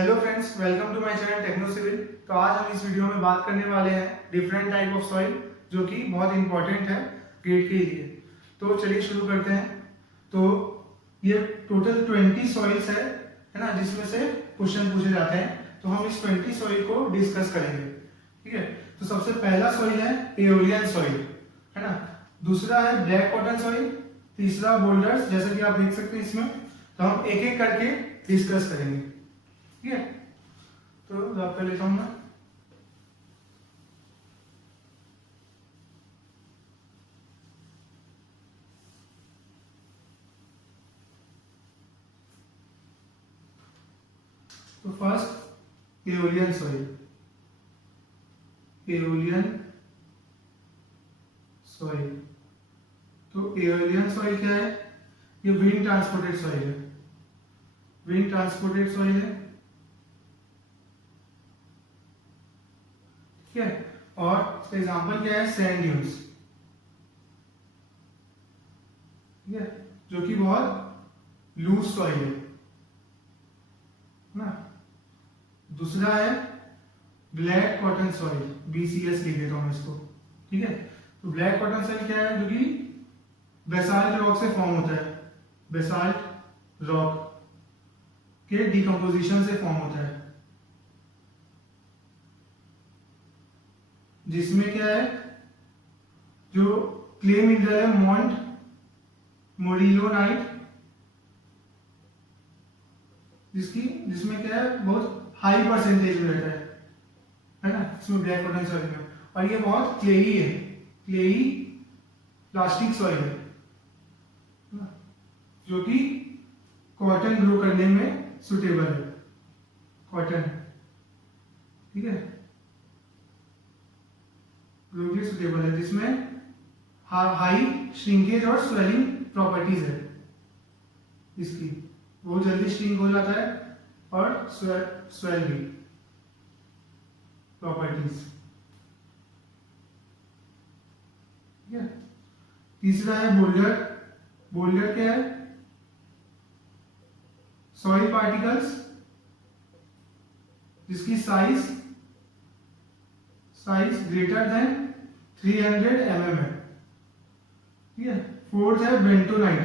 Hello friends, welcome to my channel techno civil. तो आज हम इस वीडियो में बात करने वाले हैं डिफरेंट टाइप ऑफ सॉइल, जो कि बहुत इंपॉर्टेंट है गेट के लिए। तो चलिए शुरू करते हैं। तो ये टोटल 20 सॉइल्स है ना, जिसमें से क्वेश्चन पूछे जाते हैं। तो हम इस 20 सॉइल को डिस्कस करेंगे, ठीक है। तो सबसे पहला सॉइल है एओलियन सॉइल, है ना। दूसरा है ब्लैक कॉटन सॉइल। तीसरा बोल्डर्स, जैसा कि आप देख सकते हैं इसमें। तो हम एक एक करके डिस्कस करेंगे, ठीक है। तो ड्रॉप कर लेता हूं मैं। तो first aeolian soil. Aeolian soil, तो एओलियन सॉइल क्या है? ये विंड ट्रांसपोर्टेड सॉइल है। विंड ट्रांसपोर्टेड सॉइल है, ठीक है। और इसका एग्जांपल क्या है? सैंड ड्यून्स, ठीक है, जो कि बहुत लूज सॉइल है ना। दूसरा है ब्लैक कॉटन सॉइल, BCS लिख देता हूं इसको, ठीक है। तो ब्लैक कॉटन सॉइल क्या है? जो कि बेसाल्ट रॉक से फॉर्म होता है। बेसाल्ट रॉक के डिकम्पोजिशन से फॉर्म होता है, जिसमें क्या है, जो क्ले मिनरल है मॉन्ट मोरिलोनाइट, जिसमें क्या है, बहुत हाई परसेंटेज में रहता है ना, इसमें ब्लैक कॉटन सॉइल में। और ये बहुत क्लेई है, क्लेई प्लास्टिक सॉइल है ना, जो कि कॉटन ग्रो करने में सुटेबल है। कॉटन, ठीक है, ग्रो के लिए सुटेबल है, जिसमें हाई श्रिंकेज और स्वेलिंग प्रॉपर्टीज है इसकी। बहुत जल्दी श्रिंक हो जाता है और स्वेल भी प्रॉपर्टीज, ठीक है। तीसरा है बोल्डर। बोल्डर क्या है? सॉइल पार्टिकल्स जिसकी साइज ग्रेटर देन 300 mm है, ठीक है। फोर्थ है बेंटोनाइट।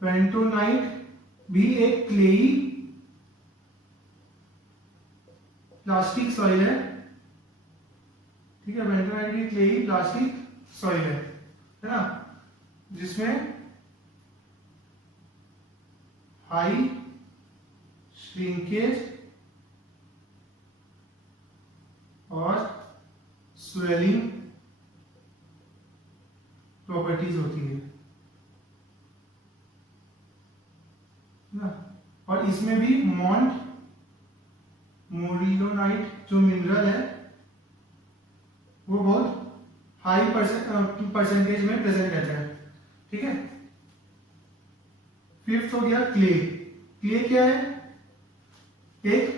बेंटोनाइट भी एक क्लेई प्लास्टिक सॉइल है, ठीक है। बेंटोनाइट भी क्लेई प्लास्टिक सॉइल है ना, जिसमें हाई श्रिंकेज और स्वेलिंग प्रॉपर्टीज होती है ना। और इसमें भी मॉन्ट मोरिलोनाइट जो मिनरल है, वो बहुत हाई परसेंटेज में प्रेजेंट रहता है, ठीक है। फिफ्थ हो गया क्ले। क्ले क्या है? एक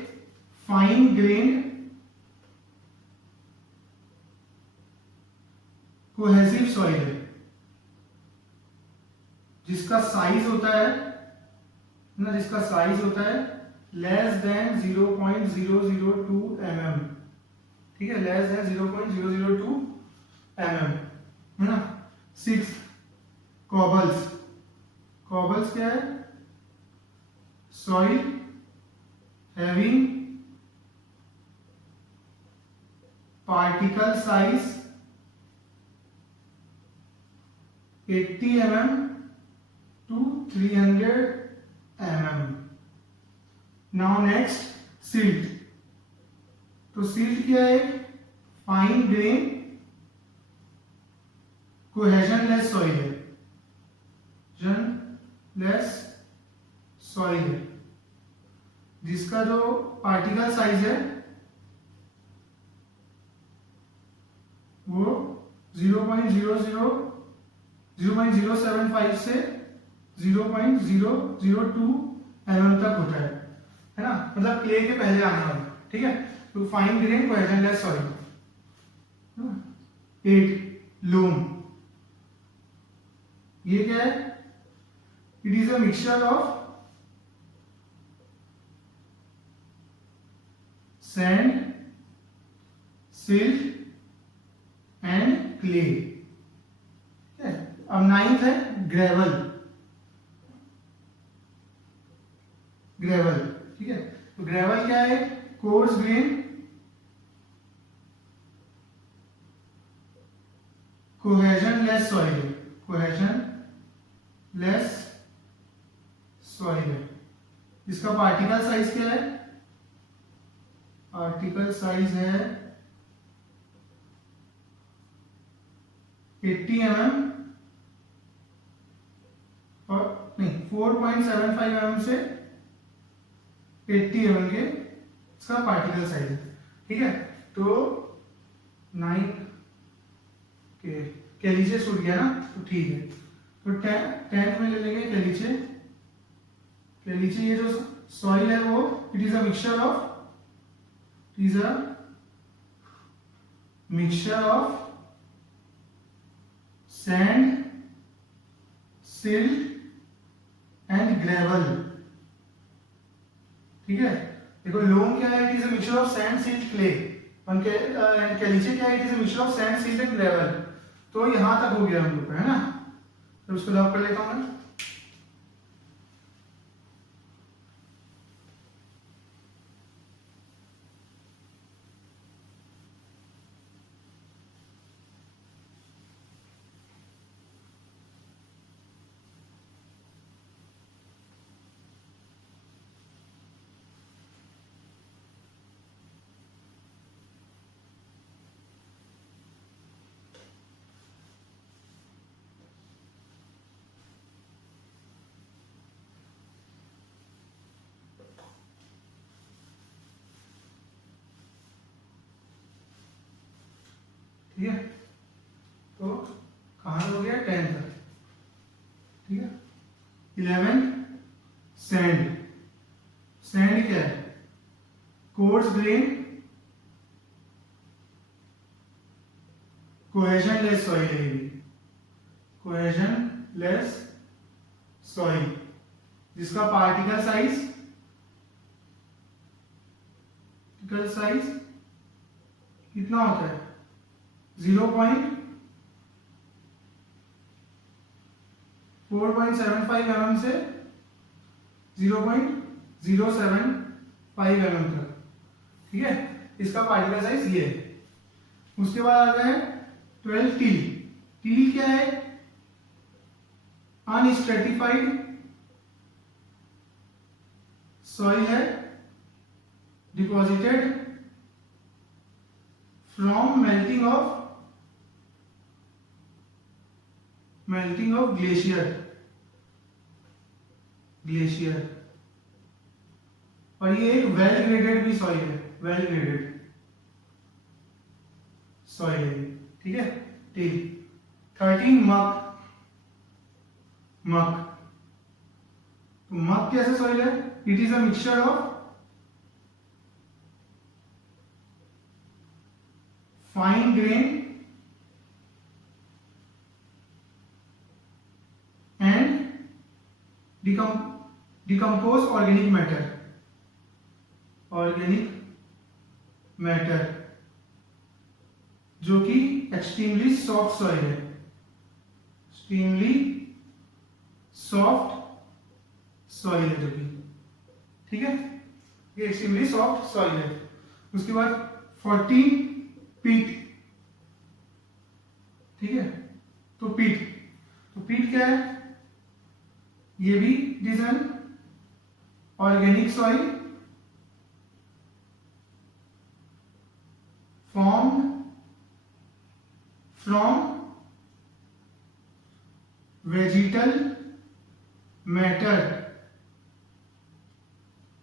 फाइन ग्रेन्ड कोहेसिव सॉइल है, जिसका साइज होता है ना, जिसका साइज होता है लेस देन 0.002 mm, ठीक है, लेस देन 0.002 mm, है ना। सिक्स कॉबल्स। कॉबल्स क्या है? Soil having particle size 80 mm to 300 mm। Now next silt. तो सिल्ट क्या है? फाइन ग्रेन कोहेजनलेस सॉइल है, लेस सॉइल है, जिसका जो पार्टिकल साइज है वो 0.075 से 0.002 mm तक होता है ना, मतलब क्ले के पहले आने वाला, ठीक है। तो फाइन ग्रेन कोहेजनलेस सॉइल। 8 लूम। ये क्या है? It is a mixture of sand, silt and clay. अब नाइन्थ है ग्रेवल। ग्रेवल, ठीक है। तो ग्रेवल क्या है? Coarse grain, cohesion less soil है। कोहेजन लेस सॉइल है। इसका पार्टिकल साइज क्या है? पार्टिकल साइज है 80 mm और नहीं 4.75 mm से 80 mm के इसका पार्टिकल साइज है, ठीक है। तो 9 के कैलीचे छूट गया ना, तो ठीक है। तो 10th में ले लेंगे कैलीचे। कैलीचे ये जो सॉइल है वो it is a mixture of sand, silt and gravel, ठीक है। देखो लोम क्या है? It is a mixture of sand, silt, clay. And caliche क्या है? It is a mixture of sand, silt and gravel. तो यहां तक हो गया हम लोग का, है ना। तो उसको लॉक कर लेता हूं मैं। ठीक है। तो कहां हो गया? 10 तक, ठीक है। 11 सैंड। सैंड क्या है? Coarse grain, cohesion less soil है। ये कोहेजन लेस सॉइल जिसका पार्टिकल साइज कितना होता है? 4.75 mm से 0.075 mm तक, ठीक है। इसका पार्टिकल साइज ये है। उसके बाद आ गए 12 टील। टील क्या है? अनस्ट्रेटिफाइड सॉइल है, deposited from melting of glacier. और ये एक वेल ग्रेडेड भी सॉइल है, वेल ग्रेडेड सॉइल है, ठीक है। टील। 13 मक। तो मक कैसे सॉइल है? It is a mixture of fine grain and decompose organic matter जो कि एक्सट्रीमली सॉफ्ट सॉइल है। एक्सट्रीमली सॉफ्ट सॉइल है जो कि, ठीक है। ये एक्सट्रीमली सॉफ्ट सॉइल है। उसके बाद 14 पीट, ठीक है। तो पीट क्या है? ये भी it is an organic soil formed from vegetal matter,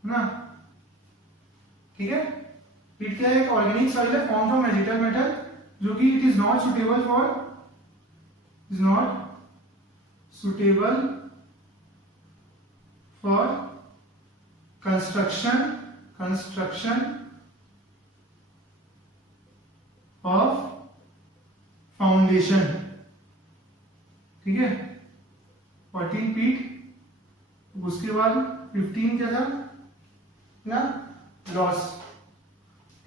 है ना, ठीक है। पीट क्या है? एक ऑर्गेनिक सॉइल है फॉर्म फ्रॉम वेजिटल मैटर जो कि it is not suitable for construction of foundation, ठीक है। 14 पीट। उसके बाद 15 क्या था ना? लॉस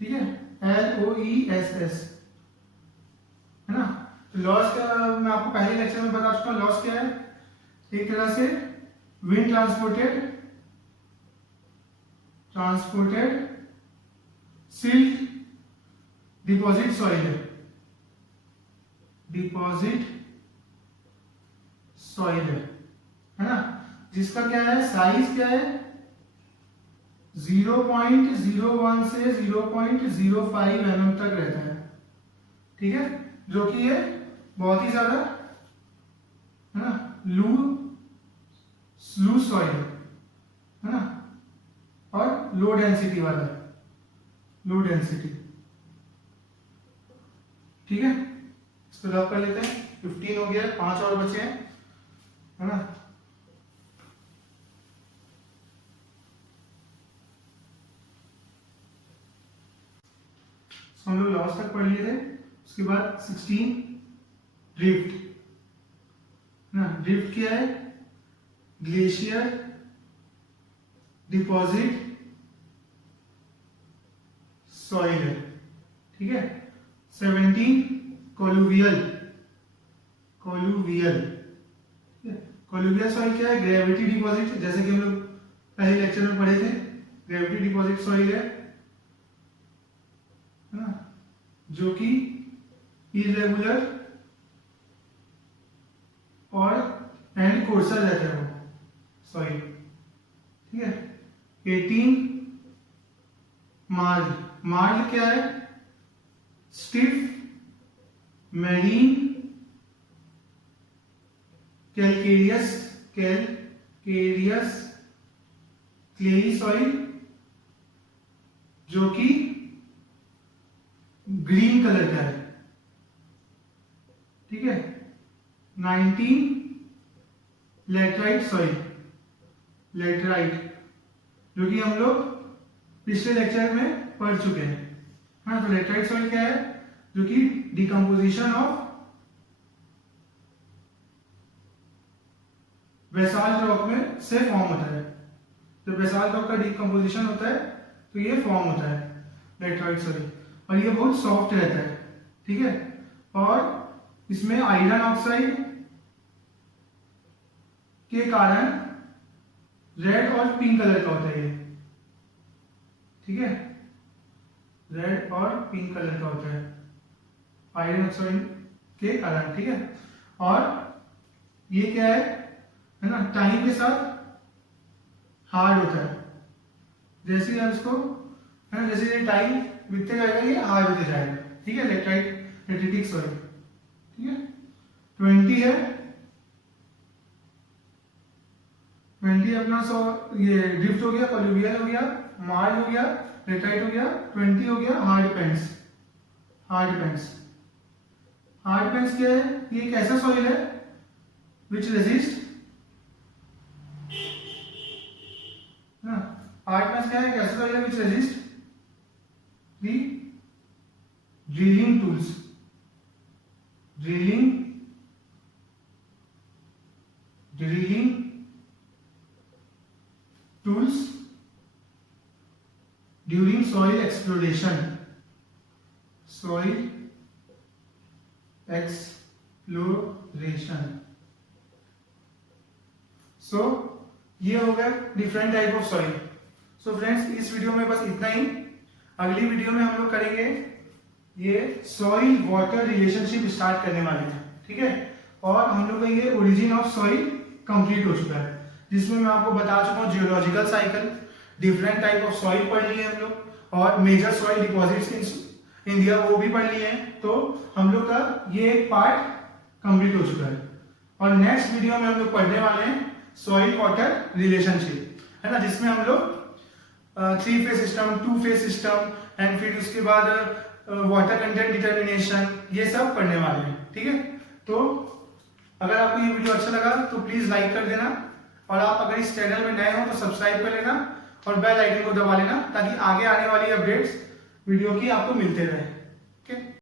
ठीक है, LOESS, है ना। तो लॉस का मैं आपको पहले लेक्चर में बता चुका हूँ। लॉस क्या है, एक तरह से wind transported silt deposit soil है, है ना, जिसका क्या है, साइज क्या है, 0.01 से 0.05 mm तक रहता है, ठीक है, जो कि ये बहुत ही ज्यादा, है ना, लूज सॉइल है ना, और लो डेंसिटी वाला है, लो डेंसिटी, ठीक है। इसको लॉक कर लेते हैं। 15 हो गया, 5 और बचे हैं, है ना। हम लोग लॉस तक पढ़ लिए थे। उसके बाद 16 ड्रिफ्ट, ना। ड्रिफ्ट क्या है, ग्लेशियर डिपॉजिट सॉइल है, ठीक है। 17 कोलुवियल सॉइल क्या है, ग्रेविटी डिपॉजिट, जैसे कि हम लोग पहले लेक्चर में पढ़े थे, ग्रेविटी डिपॉजिट सॉइल है ना, जो कि इरेगुलर और एंड कोर्सर रहता है वो सॉइल, ठीक है। 18 मार्ल क्या है, stiff marine calcareous clayey soil, जो कि ग्रीन कलर का है, ठीक है। 19 लैटराइट सॉइल, जो कि हम लोग पिछले लेक्चर में पढ़ चुके हैं, हाँ। तो लैटराइट सॉइल क्या है, जो कि डिकम्पोजिशन ऑफ बेसाल्ट रॉक में से फॉर्म होता है। जब बेसाल्ट रॉक का डिकम्पोजिशन होता है तो ये फॉर्म होता है लैटराइट सॉइल, और ये बहुत सॉफ्ट रहता है, ठीक है। और इसमें आयरन ऑक्साइड के कारण रेड और पिंक कलर का होता है ये, ठीक है, रेड और पिंक कलर का होता है आयरन ऑक्साइड के कारण, ठीक है। और ये क्या है ना, टाइम के साथ हार्ड होता है, जैसे हम इसको, है ना, जैसे ये टाइम बीतते जाएगा ये हार्ड होते जाएगा, ठीक है। लैटराइटिक सॉइल, ठीक है। 20 है, 20 अपना ये ड्रिफ्ट हो गया, कोलुवियल हो गया, मार्ल हो गया, लैटराइट हो गया। 20 हो गया हार्ड पेंट्स क्या है, ये एक ऐसा सॉइल है विच रेजिस्ट, हार्ड पेंट्स क्या है, एक ऐसा सॉइल है which resist the drilling tools during soil exploration, so ये हो गया different type of soil. So friends, इस वीडियो में बस इतना ही। अगली वीडियो में हम लोग करेंगे ये सॉइल वाटर रिलेशनशिप स्टार्ट करने वाले हैं, ठीक है। और हम लोग का ये ओरिजिन ऑफ सॉइल कंप्लीट हो चुका है, जिसमें मैं आपको बता चुका हूँ geological cycle, different type of soil पढ़ लिए हम लोग, और major soil deposits in India वो भी पढ़ लिए हैं। तो हम लोग का ये एक पार्ट कंप्लीट हो चुका है, और नेक्स्ट वीडियो में हम लोग पढ़ने वाले हैं सॉइल वाटर रिलेशनशिप, है ना, जिसमें हम लोग 3 phase system, 2 phase system, and फिर उसके बाद वाटर कंटेंट डिटर्मिनेशन, ये सब पढ़ने वाले हैं, ठीक है। तो अगर आपको ये वीडियो अच्छा लगा तो प्लीज लाइक कर देना, और आप अगर इस चैनल में नए हो तो सब्सक्राइब कर लेना और बेल आइकन को दबा लेना, ताकि आगे आने वाली अपडेट्स वीडियो की आपको मिलते रहे।